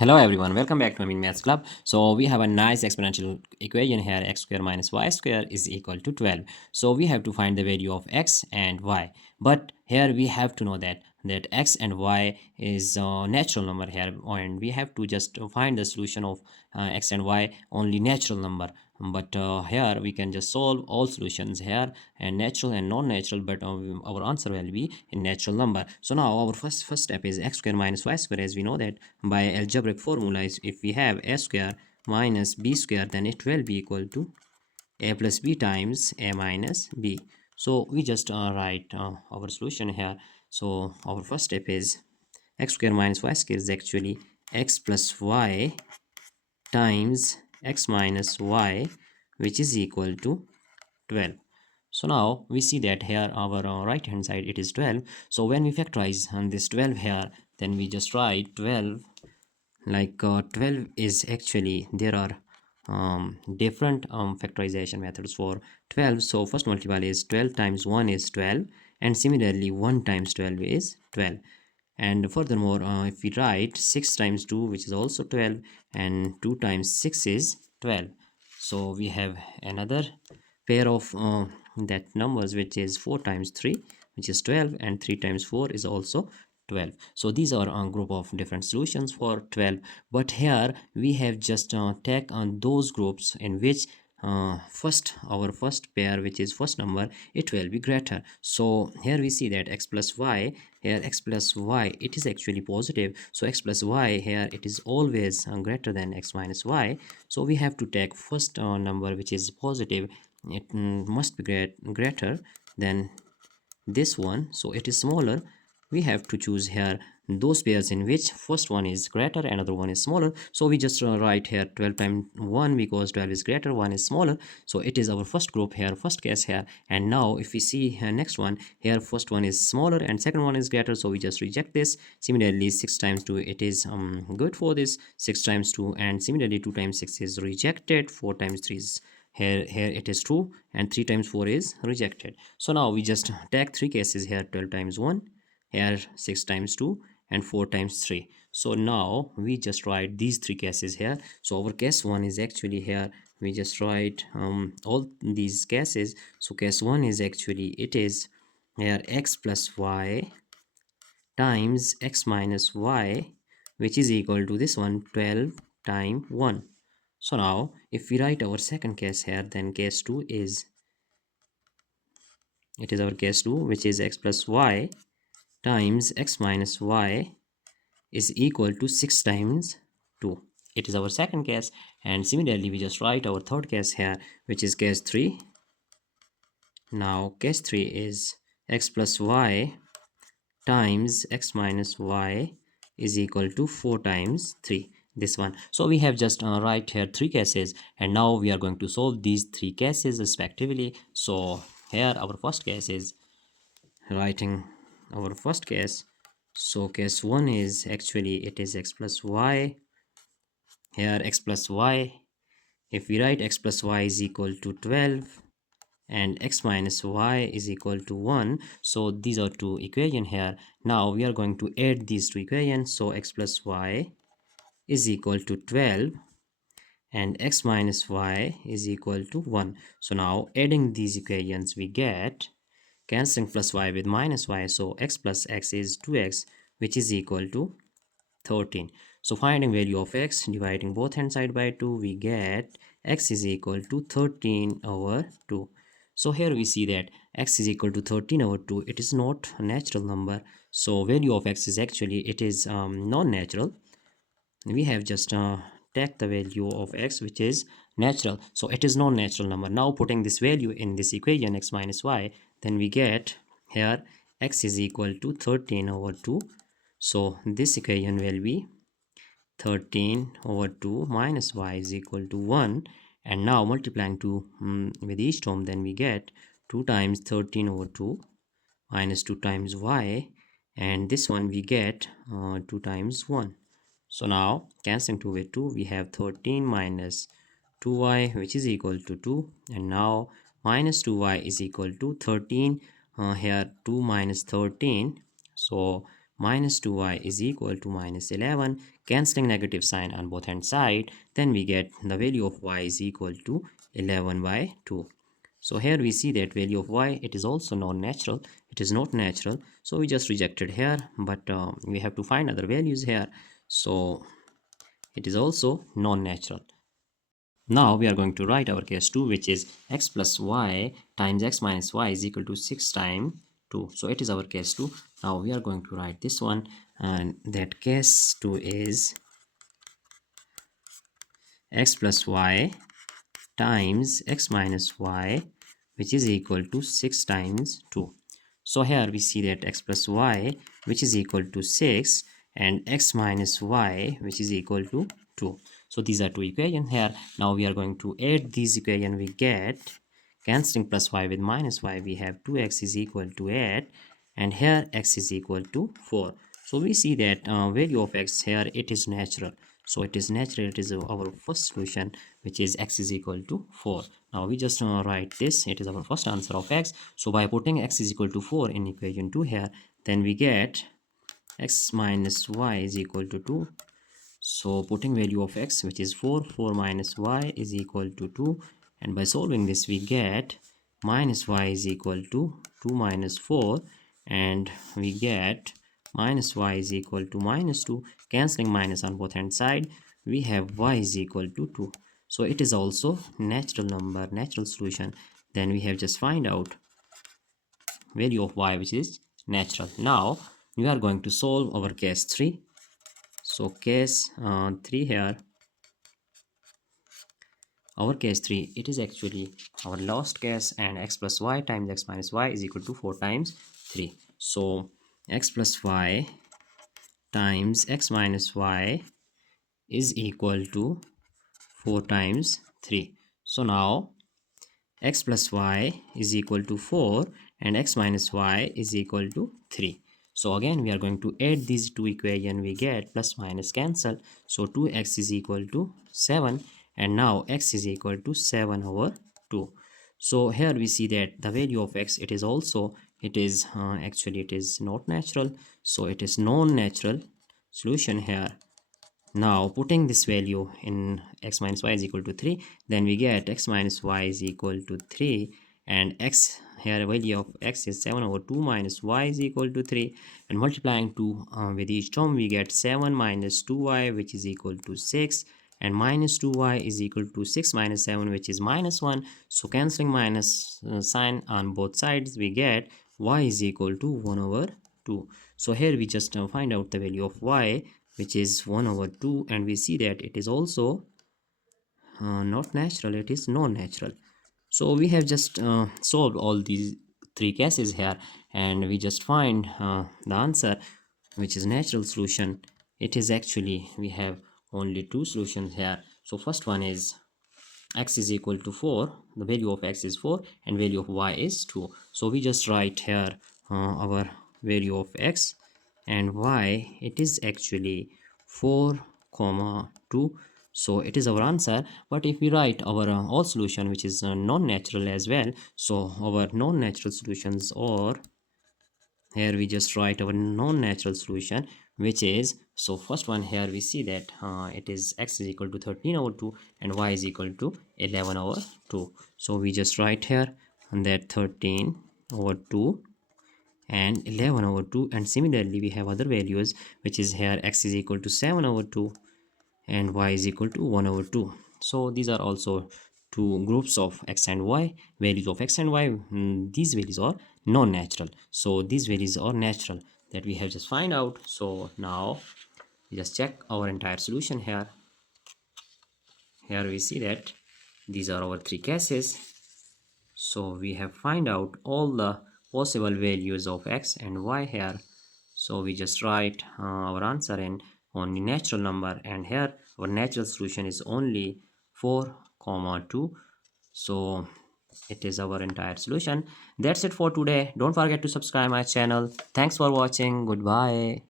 Hello everyone, welcome back to Maths Club. So we have a nice exponential equation here, x square minus y square is equal to 12. So we have to find the value of x and y. But here we have to know that x and y is a natural number here, and we have to just find the solution of x and y only natural number. But here we can just solve all solutions here, and natural and non-natural, but our answer will be in natural number. So now our first step is x square minus y square. As we know that by algebraic formula is, if we have a square minus b square, then it will be equal to a plus b times a minus b. So we just write our solution here. So our first step is x square minus y square is actually x plus y times x minus y, which is equal to 12. So now we see that here our right hand side it is 12. So when we factorize on this 12 here, then we just write 12 like 12 is actually, there are different factorization methods for 12. So first multiple is 12 times 1 is 12, and similarly 1 times 12 is 12. And furthermore, if we write 6 times 2, which is also 12, and 2 times 6 is 12. So we have another pair of that numbers, which is 4 times 3, which is 12, and 3 times 4 is also 12. So these are a group of different solutions for 12. But here we have just take on those groups in which our first pair, which is first number, it will be greater. So here we see that x plus y, here x plus y it is actually positive. So x plus y here it is always greater than x minus y. So we have to take first number which is positive. It must be greater than this one. So it is smaller. We have to choose here those pairs in which first one is greater, another one is smaller. So we just write here 12 times 1, because 12 is greater, 1 is smaller. So it is our first group here, first case here. And now if we see here next one, here first one is smaller and second one is greater, so we just reject this. Similarly 6 times 2 it is good for this, 6 times 2, and similarly 2 times 6 is rejected, 4 times 3 is here it is true, and 3 times 4 is rejected. So now we just take three cases here, 12 times 1, here 6 times 2, and 4 times 3. So now we just write these three cases here. So our case 1 is actually here, we just write all these cases. So case 1 is actually, it is here x plus y times x minus y, which is equal to this one, 12 times 1. So now if we write our second case here, then case 2 is, it is our case 2, which is x plus y times x minus y is equal to 6 times 2. It is our second case. And similarly we just write our third case here, which is case 3. Now case 3 is x plus y times x minus y is equal to 4 times 3, this one. So we have just write here three cases, and now we are going to solve these three cases respectively. So here our first case is writing our first case. So case 1 is actually, it is x plus y, here x plus y. If we write x plus y is equal to 12 and x minus y is equal to 1, so these are two equations here. Now we are going to add these two equations. So x plus y is equal to 12 and x minus y is equal to 1. So now adding these equations, we get cancelling plus y with minus y, so x plus x is 2x, which is equal to 13. So finding value of x, dividing both hand side by 2, we get x is equal to 13 over 2. So here we see that x is equal to 13 over 2. It is not a natural number. So value of x is actually, it is non-natural. We have just take the value of x, which is natural. So it is non-natural number. Now putting this value in this equation, x minus y, then we get here x is equal to 13 over 2. So this equation will be 13 over 2 minus y is equal to 1. And now multiplying 2 with each term, then we get 2 times 13 over 2 minus 2 times y, and this one we get 2 times 1. So now cancelling 2 with 2, we have 13 minus 2y, which is equal to 2. And now minus 2y is equal to 13. Here 2 minus 13. So minus 2y is equal to minus 11, cancelling negative sign on both hand side, then we get the value of y is equal to 11 by 2. So here we see that value of y, it is also non-natural, it is not natural, so we just rejected here, but we have to find other values here, so it is also non-natural. Now we are going to write our case 2, which is x plus y times x minus y is equal to 6 times 2. So it is our case 2. Now we are going to write this one, and that case 2 is x plus y times x minus y, which is equal to 6 times 2. So here we see that x plus y, which is equal to 6, and x minus y, which is equal to 2. So these are two equations here. Now we are going to add these equations. We get, cancelling plus y with minus y, we have 2x is equal to 8, and here x is equal to 4. So we see that value of x here, it is natural. So it is natural, it is our first solution, which is x is equal to 4. Now we just write this, it is our first answer of x. So by putting x is equal to 4 in equation 2 here, then we get x minus y is equal to 2. So putting value of x, which is 4 minus y is equal to 2, and by solving this we get minus y is equal to 2 minus 4, and we get minus y is equal to minus 2, cancelling minus on both hand side, we have y is equal to 2. So it is also natural number, natural solution. Then we have just find out value of y, which is natural. Now we are going to solve our case 3. So case 3 here, our case 3, it is actually our last case, and x plus y times x minus y is equal to 4 times 3. So x plus y times x minus y is equal to 4 times 3. So now x plus y is equal to 4 and x minus y is equal to 3. So again we are going to add these two equations. We get plus minus cancel, so 2x is equal to 7, and now x is equal to 7 over 2. So here we see that the value of x, it is also, it is actually it is not natural, so it is non-natural solution here. Now putting this value in x minus y is equal to 3, then we get x minus y is equal to 3, and x here value of x is 7 over 2 minus y is equal to 3, and multiplying 2 with each term we get 7 minus 2y, which is equal to 6, and minus 2y is equal to 6 minus 7, which is minus 1. So cancelling minus sign on both sides, we get y is equal to 1 over 2. So here we just find out the value of y, which is 1 over 2, and we see that it is also not natural, it is non-natural. So we have just solved all these three cases here, and we just find the answer, which is natural solution. It is actually, we have only two solutions here. So first one is x is equal to 4, the value of x is 4 and value of y is 2. So we just write here our value of x and y, it is actually 4 comma 2. So it is our answer. But if we write our all solution, which is non-natural as well, so our non-natural solutions, or here we just write our non-natural solution, which is, so first one here we see that it is x is equal to 13 over 2 and y is equal to 11 over 2. So we just write here that 13 over 2 and 11 over 2, and similarly we have other values, which is here x is equal to 7 over 2 and y is equal to 1 over 2. So these are also two groups of x and y, values of x and y. These values are non-natural, so these values are natural, that we have just find out. So now we just check our entire solution here. Here we see that these are our three cases. So we have find out all the possible values of x and y here. So we just write our answer in only natural number, and here our natural solution is only 4 comma 2. So it is our entire solution. That's it for today. Don't forget to subscribe my channel. Thanks for watching. Goodbye.